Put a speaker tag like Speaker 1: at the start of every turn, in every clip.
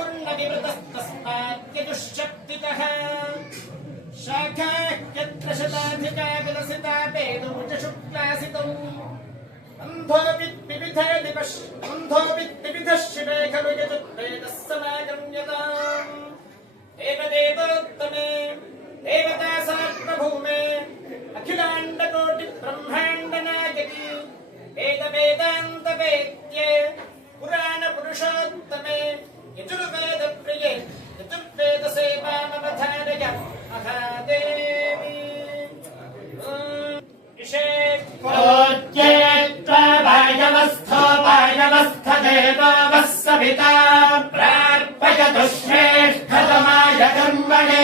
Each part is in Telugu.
Speaker 1: पूर्णविवृतस्तस्माद्यदुःशक्तितः शाखाः यत्रशताधिका विलसिता पेदुभुजशुक्लासितौ अन्धोऽपित्पिविधदिपश् शिवे खलु यजुर्वेदः समागम्यताम् देवदेवोत्तमे देवता सात्मभूमे अखिलाण्डकोटिब्रह्माण्डनायकी वेदवेदान्तवेद्ये पुराणपुरुषोत्तमे यजुर्वेदप्रिये यजुर्वेदसेवामवधारय महादेवी ॐ विशेष ोज्येत्वायवस्थोपायवस्थदेवो
Speaker 2: वः सविता प्रार्पयतु श्रेष्ठतमाय कर्मणे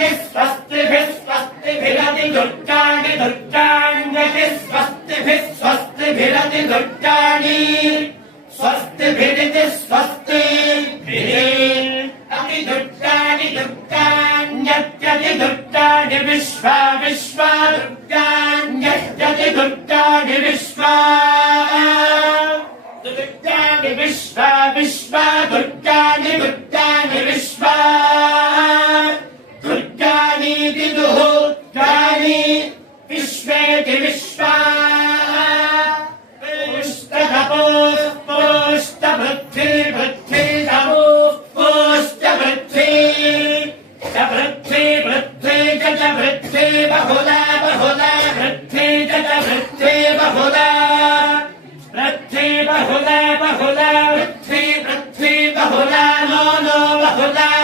Speaker 2: గతి స్వస్తిభిః స్వస్తిభిరతి దుర్గాణి దుర్గాణి గతి స్వస్తిభిః స్వస్తిభిరతి దుర్గాణి స్వస్తిభిరితి స్వస్తి అతి దుర్గాణి దుర్గాణ్యత్యతి దుర్గాణి విశ్వ విశ్వ దుర్గాణ్యత్యతి దుర్గాణి విశ్వ దుర్గాణి విశ్వ విశ్వ దుర్గాణి దుర్గాణి విశ్వ दुर्गाणीति दुर्गाणि विश्वेति विश्वा पुष्टतपोः पुष्टवृद्धि वृद्धि तपोः पुष्टवृद्धि च वृद्धि वृद्धि च च वृद्धि बहुला बहुला वृद्धि च च वृद्धि बहुला वृद्धि बहुला बहुला वृद्धि वृद्धि बहुला नो नो बहुला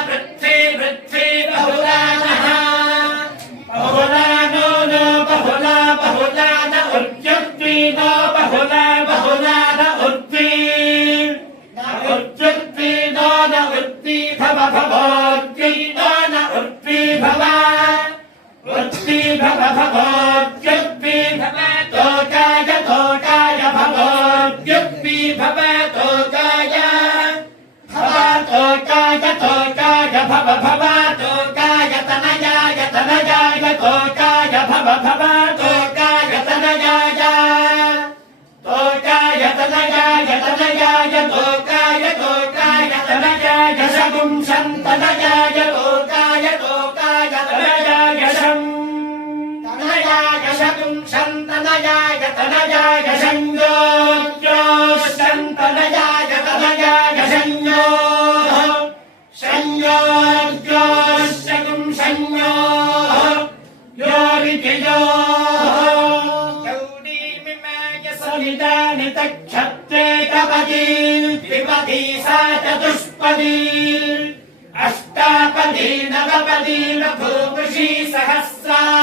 Speaker 2: तोकाय भव भवतोकाय तनयाय तनयाय तोकाय भव भवतोकाय शन्तनयाय तोकाय तोकाय तनयाय शम् तनयाय शगुं शन्तनयाय तनयाय संयोज्यो शन्तनयाय तनयाय संयोः संयोज्यो शगुं संयोः योरितियोः
Speaker 1: गौरीमिमाय
Speaker 2: सविदानि तक्षत्रे कपदी द्विपदी सा चतुष्पदी अष्टापदी नवपदी नभूमृषी सहस्रा